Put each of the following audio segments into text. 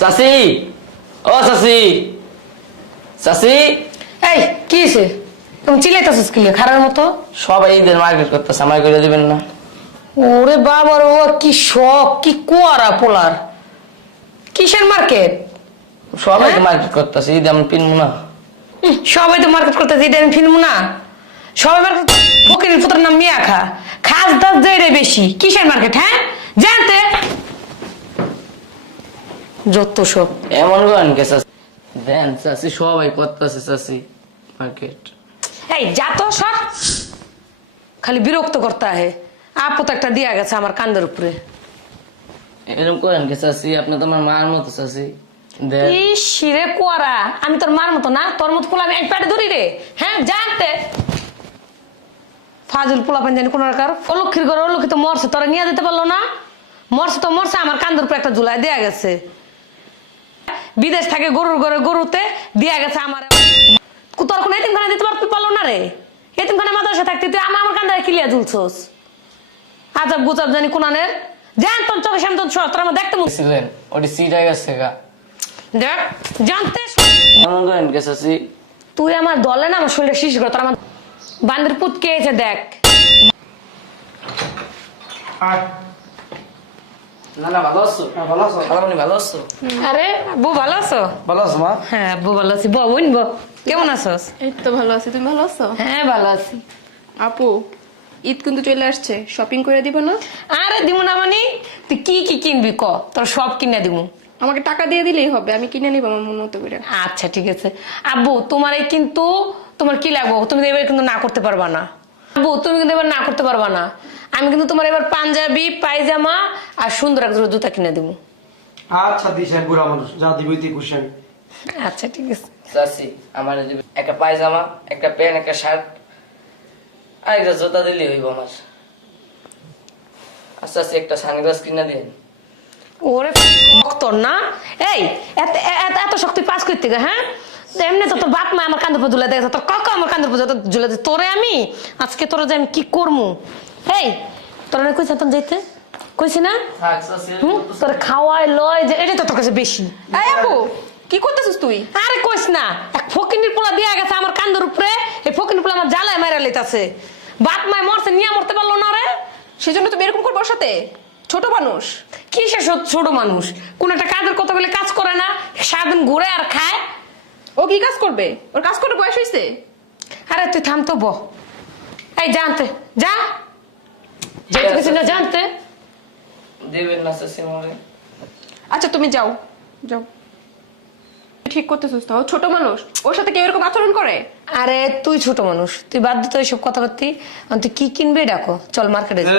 চাচি, ও চাচি, চাচি। এই কি হয়েছে? তুমি চিল্লাইতেছিস কি খারার মতো? সবাই ঈদের মার্কেট করতেছে, আমার করে দিবেন না? ওরে বাবার ও কি শখ, কি কুয়ারা পোলার। কিসের মার্কেট? সবাই তো মার্কেট করতেছে, ঈদ আমি পিনবো না? সবাই তো মার্কেট করতেছে, এটা আমি ফিরবো না? সবাই মার্কেট, ফকির পুত্রের নাম মিয়া খা, খাস দাস দেয় রে বেশি। কিসের মার্কেট? হ্যাঁ জানতে যত সব এমন করেন কে চাচি? দেন চাচি, সবাই করতেছে চাচি মার্কেট। এই যা তো সর, খালি বিরক্ত করতে আহে। আপত একটা দিয়া গেছে আমার কান্দের উপরে। এরকম করেন কে চাচি? আপনি তো আমার মার মতো চাচি। দেন। শিরে কুয়ারা, আমি তোর মার মতো না? তোর মতো পোলা আমি এক পেটে ধরি রে? হ্যাঁ জানতে ফাজিল পোলা পান জানি কোন অলক্ষীর ঘরে অলক্ষী তো মরছে, তোরা নিয়ে দিতে পারলো না? মরছে তো মরছে, আমার কান্দের উপরে একটা ঝুলাই দেয়া গেছে। বিদেশ থেকে গরুর ঘরে গরুতে দিয়া গেছে আমার। তোর কোন এতিমখানা দিতে পারলো না রে? এতিমখানা মাদ্রাসা থাকতে তুই আমার কান্দায় কিলিয়া ঝুলছোস। আজাব গুজাব জানি কোনানের। জান তোর চোখের সামনে তোর আমার দেখতে ছিলেন ওটি সিটাই গেছে গা। দেখ জানতে এমন করেন কে চাচি? তুই আমার দলে না আমার শরীরে শিশ করে তোর আমার বান্দির পুত কে এসে দেখ। না না, ভালো আছো? ভালো আছো খালামণি? ভালো আছো? আরে বউ ভালো আছো? ভালো আছো মা? হ্যাঁ বউ ভালো আছি। বোন কেমন আছোস? এই তো ভালো আছি, তুমি ভালো আছো? হ্যাঁ ভালো আছি। আপু, ঈদ কিন্তু চলে আসছে, শপিং করে দিব না? আরে দিমু না মানে? তুই কি কি কিনবি ক, তোর সব কিনে দিমু। আমাকে টাকা দিয়ে দিলেই হবে, আমি কিনে নিব আমার মন মতো করে। আচ্ছা ঠিক আছে। আব্বু তোমার এই কিন্তু, তোমার কি লাগবো? তুমি এবার কিন্তু না করতে পারবা না। আব্বু তুমি কিন্তু এবার না করতে পারবা না। আমি কিন্তু তোমার এবার পাঞ্জাবি পায়জামা আর সুন্দর এক জোড়া জুতা কিনে দিবো। আচ্ছা দিস, আমি বুড়া মানুষ, যা দিবই তুই খুশি আমি। আচ্ছা ঠিক আছে। চাচি, আমার একটা পায়জামা, একটা প্যান্ট, একটা শার্ট আর একটা জুতা দিলে হইব আমার। আচ্ছা চাচি, একটা সানগ্লাস কিনা দিন। ওরে ভক্তর না, এই এত এত এত শক্তি পাস করতে গে? হ্যাঁ এমনি তো তোর বাপ মা আমার কান্দের উপর ঝুলে দেখে, তোর কাকা আমার কান্দের উপর ঝুলে দেয়। তোরে আমি আজকে তোরা যে আমি কি করবো? এই তোরা না কইছি তখন যাইতে কইছি না? তোর খাওয়াই লয় যে এটা তো তোর কাছে বেশি। এই আপু, কি করতেছিস তুই? আরে কইস না, এক ফকিনির পোলা দিয়া গেছে আমার কান্দের উপরে। এই ফকিনির পোলা আমার জ্বালায় মারা লইতাছে। বাপ মায় মরছে, নিয়ে মরতে পারলো না রে। সেজন্য তুমি এরকম করবো ওর সাথে? ছোট মানুষ। কিসে ছোট মানুষ? কোন একটা কাজের কথা বলে কাজ করে না, সারাদিন ঘুরে আর খায়। ও কি কাজ করবে? ওর কাজ করে বয়স হয়েছে? আরে তুই থাম তো বহ। এই জানতে যা, যেতে কিছু না জানতে দেবেন না চাচি মরে? আচ্ছা তুমি যাও যাও, ঠিক করতেছিস তো? ও ছোট মানুষ, ওর সাথে কেউ এরকম আচরণ করে? আরে তুই ছোট মানুষ, তুই বাধ্য তো এইসব কথা করতি। তুই কি কিনবে ডাকো, চল মার্কেটে যাই।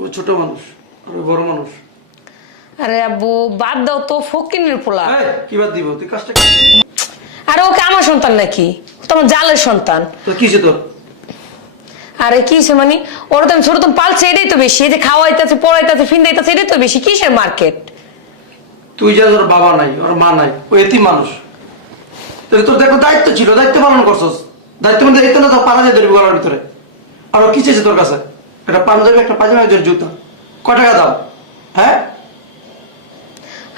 ও ছোট মানুষ, আমি বড় মানুষ। আরে আব্বু বাদ দাও তো, ফকিনের পোলা। কি বাদ দিব? তুই কাজটা আরে ওকে আমার সন্তান নাকি? তোমার জালের সন্তান। তো কিসে তোর? আরে কিসে মানে? ওরা তো ছোট তো পালছে, এটাই তো বেশি। এই যে খাওয়াইতেছে পড়াইতেছে ফিন্দাইতেছে, এটাই তো বেশি। কিসের মার্কেট? তুই যা, তোর বাবা নাই, ওর মা নাই, ও এতিম মানুষ। তোর দেখো দায়িত্ব ছিল, দায়িত্ব পালন করছস। দায়িত্ব মানে দায়িত্ব না, তো পালা যায় ধরবি গলার ভিতরে। আর ও কি চেয়েছে তোর কাছে? একটা পাঞ্জাবি, একটা পায়জামা, একটা জুতা। ক টাকা দাও? হ্যাঁ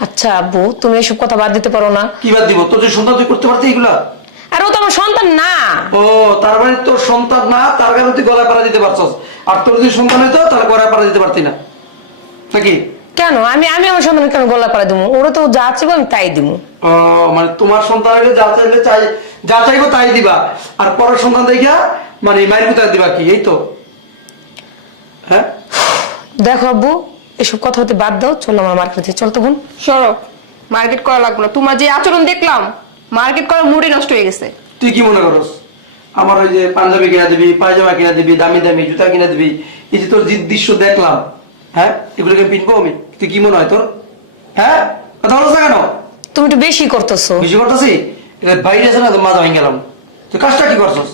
আচ্ছা আব্বু তুমি এসব কথা বাদ দিতে পারো না? কি বাদ দিব? তোর যে সন্তান, তুই করতে পারতি এগুলা? আর ও তো আমার সন্তান না। ও তার মানে তোর সন্তান না, তার কারণে তুই গলায় পাড়া দিতে পারছস। আর তোর যদি সন্তান হইতো তাহলে গলায় পাড়া দিতে পারতি না নাকি? কেন আমি আমি আমার সন্তানকে কেন গলা পাড়া দিব? ওরা তো যা চাইবো আমি তাই দিব। ও মানে তোমার সন্তান হইলে যা চাইলে যা চাইবো তাই দিবা, আর পরের সন্তান দেখা মানে মায়ের কোথায় দিবা কি? এই তো। হ্যাঁ দেখো আব্বু এসব কথা হতে বাদ দাও, চলো আমার মার্কেটে চল। তখন সরো, মার্কেট করা লাগবে না। তোমার যে আচরণ দেখলাম, মার্কেট করার মুডই নষ্ট হয়ে গেছে। তুই কি মনে করস আমার ওই যে পাঞ্জাবি কিনা দিবি, পায়জামা কিনা দিবি, দামি দামি জুতা কিনা দিবি, এই যে তোর যে দৃশ্য দেখলাম, হ্যাঁ এগুলোকে পিনবো আমি? তুই কি মনে হয় তোর? হ্যাঁ কথা বলছ কেন? তুমি একটু বেশি করতেছো। বেশি করতেছি? এটা বাইরে আছে না, তো মাজা ভেঙে গেলাম। তুই কাজটা কি করছস?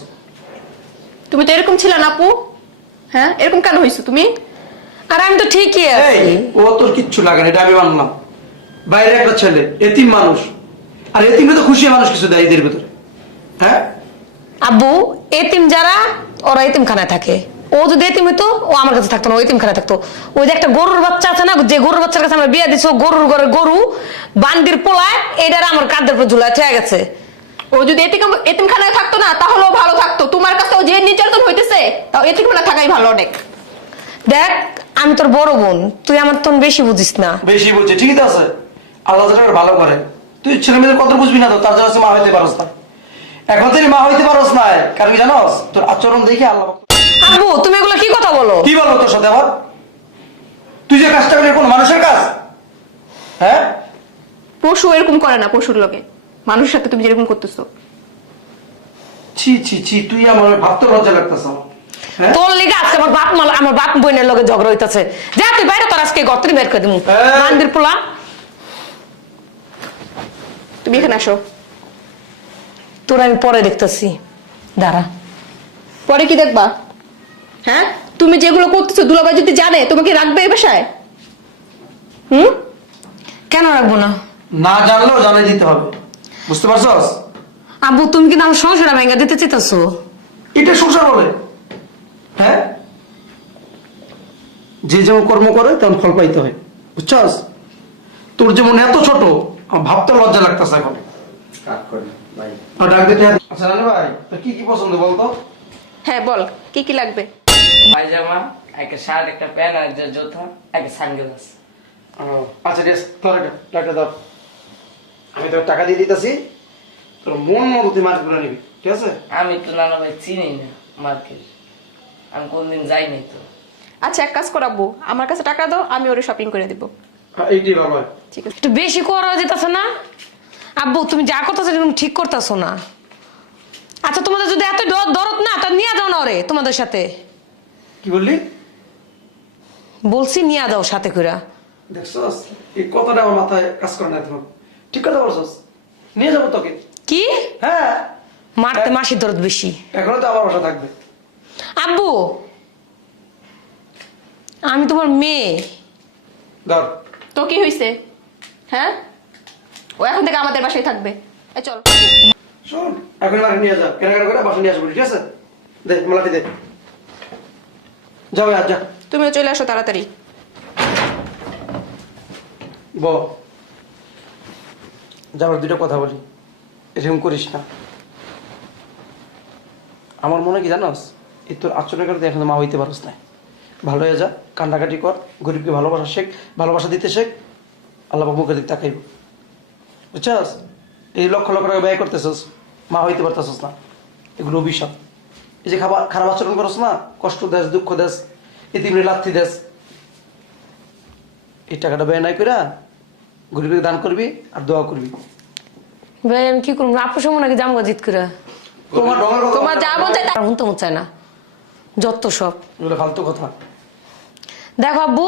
তুমি তো এরকম ছিলে না আপু। হ্যাঁ এরকম কেন হয়েছো তুমি? আর আমি তো ঠিকই এই আছি। ও তোর কিচ্ছু লাগে না, এটা আমি মানলাম। বাইরে একটা ছেলে এতিম মানুষ, আর এতিমে তো খুশি মানুষ কিছু দেয় এদের ভিতরে। হ্যাঁ আব্বু এতিম যারা ওরা এতিমখানায় থাকে, ও যদি এতিম হইতো ও আমার কাছে থাকতো না, ও এতিম খানা থাকতো। ওই যে একটা গরুর বাচ্চা আছে না, যে গরুর বাচ্চার কাছে আমরা বিয়ে দিচ্ছি, ও গরুর ঘরে গরু বান্দির পোলায় এটার আমার কাঁধের উপর ঝুলায় ঠিক গেছে। ও যদি এতিমখানায় থাকতো না তাহলেও ভালো থাকতো। তোমার কাছে ও যে নির্যাতন হইতেছে তাও এতিমখানায় থাকাই ভালো অনেক। দেখ আমি তোর বড় বোন, তুই আমার তোর বেশি বুঝিস না। বেশি বলছে ঠিকই তো আছে, আল্লাহ যেটা ভালো করে। তুই ছেলে মেয়েদের কত বুঝবি না, তো তার জন্য মা হইতে পারস না। এখন তুই মা হইতে পারস না, কারণ কি জানোস, তোর আচরণ দেখে আল্লাহ। আব্বু তুমি এগুলো কি কথা বলো? কি বলবো তোর সাথে আবার? তুই যে কাজটা করলি কোন মানুষের কাজ? হ্যাঁ, পশু এরকম করে না, পশুর লোকে মানুষের সাথে তুমি যেরকম করতেছো। ছি ছি ছি, তুই আমার ভাবতে লজ্জা লাগতেছে আমার। হ্যাঁ? তোর লিগে আজকে আমার বাপ বোনের লগে ঝগড়া হইতাছে। যা তুই বাইরে, তোর আজকে গর্তে বের করে দিমু। এই! বান্দির পোলা, তুমি এখানে আসো। তোর আমি পরে দেখতেছি, দাঁড়া। পরে কি দেখবা? হ্যাঁ, তুমি যেগুলো করতেছো দুলাভাই যদি জানে তোমাকে রাখবে এই বাসায়? কেন রাখবো না? না জানলেও জানাই দিতে হবে, বুঝতে পারছস? আব্বু তুমি কিন্তু আমার সংসার ভেঙে দিতে চাইতেছো। এটা সংসার বলে? হ্যাঁ, যে যেমন কর্ম করে তেমন ফল পাইতে হয়, বুঝছস? তোর যেমন এত ছোট, আমার ভাবতে লজ্জা লাগতেছে এখন। আর ডাক দিতে। আচ্ছা নানি ভাই, তোর কি কি পছন্দ বলতো? হ্যাঁ বল, কি কি লাগবে? পায়জামা, একটা শার্ট, একটা প্যান্ট, আর একটা জুতা, একটা সানগ্লাস। আচ্ছা ঠিক আছে, তোর এটা ধর, আমি তোর টাকা দিয়ে দিতেছি, তোর মন মতো তুই মার্কেট করে নিবি, ঠিক আছে? আমি তো নানা ভাই চিনি না মার্কেট, আমি কোনদিন যাই নাই তো। আচ্ছা এক কাজ করাবো, আমার কাছে টাকা দাও, আমি ওরে শপিং করে দিব। এইটাই ভালো হয়। ঠিক আছে। একটু বেশি করা যেতেছে না? আব্বু তুমি যা করতেছো তুমি ঠিক করতেছো না। আচ্ছা তোমাদের যদি এত দরদ না, তা নিয়ে যাও না ওরে তোমাদের সাথে। কি বললি? বলছি নিয়ে যাও সাথে করে। দেখছস, এই কথাটা আমার মাথায় কাজ করে না এখন। ঠিক কথা বলছস, নিয়ে যাবো তোকে। কি হ্যাঁ, মারতে মাসির দরদ বেশি? এখনো তো আমার বাসা থাকবে। আব্বু আমি তোমার মেয়ে। ধর, তো কি হইছে? হ্যাঁ, ও এখন থেকে আমাদের বাসায় থাকবে। এই চল। শোন, এখন মাকে নিয়ে যা, কেনাকাটা করে বাসা নিয়ে আসবো, ঠিক আছে? দে মালাটি দে, যাও আর যা। তুমিও চলে আসো তাড়াতাড়ি। যাবার দুটো কথা বলি, এরকম করিস না। আমার মনে কি জানোস, এই তোর আচরণের কারণে এখন মা হইতে পারস না। ভালো হয়ে যা, কান্নাকাটি কর, গরিবকে ভালোবাসা শেখ, ভালোবাসা দিতে শেখ, আল্লাহ মুখের দিক তাকাইব, বুঝছস? এই লক্ষ লক্ষ টাকা ব্যয় করতেছস, মা হইতে পারতেছস না, এগুলো অভিশাপ। এই যে খারাপ আচরণ করস না, কষ্ট দেস, দুঃখ দেস, এতিমরে লাথি দেস, এই টাকাটা ব্যয় নাই কইরা গরিবকে দান করবি আর দোয়া করবি। ভাই আমি কি করবো? আপু সময় নাকি জামগা জিত করে তোমার ডলার কথা, তোমার যা মন চায় তা- আর হুনতে মন চায় না, যত সব। এগুলো ফালতু কথা। দেখো আব্বু,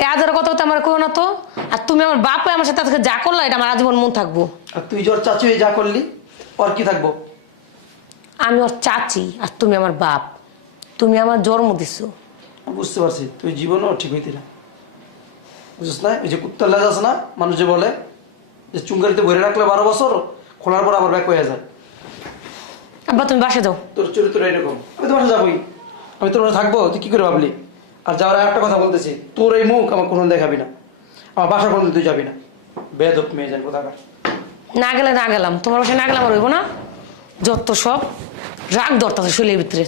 এই আজের কথা তো আমার কেউ না তো। আর তুমি আমার বাপ হয়ে আমার সাথে আজকে যা করলা, এটা আমার আজীবন মন থাকবো। আর তুই জ্বর চাচু এই যা করলি, আর কি থাকবো? আমি ওর চাচি আর তুমি আমার বাপ। তুমি আমার জন্ম দিছো। বুঝতে পারছি, তুই জীবনও ঠিক হইতি না, বুঝছিস না? ওই যে কুত্তার লেজ আছে না, মানুষ যে বলে যে চুঙ্গারিতে ভরে রাখলে 12 বছর, খোলার পর আবার ব্যাক হয়ে যায়। আব্বা তুমি বাসে যাও। তোর চরিত্র এরকম। আমি তো বাসা যাবোই, আমি তোর বাসা থাকবো, তুই কি করে ভাবলি? আর যাওয়ার একটা কথা বলতেছি, তোর এই মুখ আমার কোনো দেখাবি না, আমার বাসা কোনো তুই যাবি না, বেয়াদব মেয়ে যান কোথাকার। না গেলে না গেলাম, তোমার বাসায় না গেলাম আর হইব না, যত সব রাগ ধরতেছে শরীরের ভিতরে।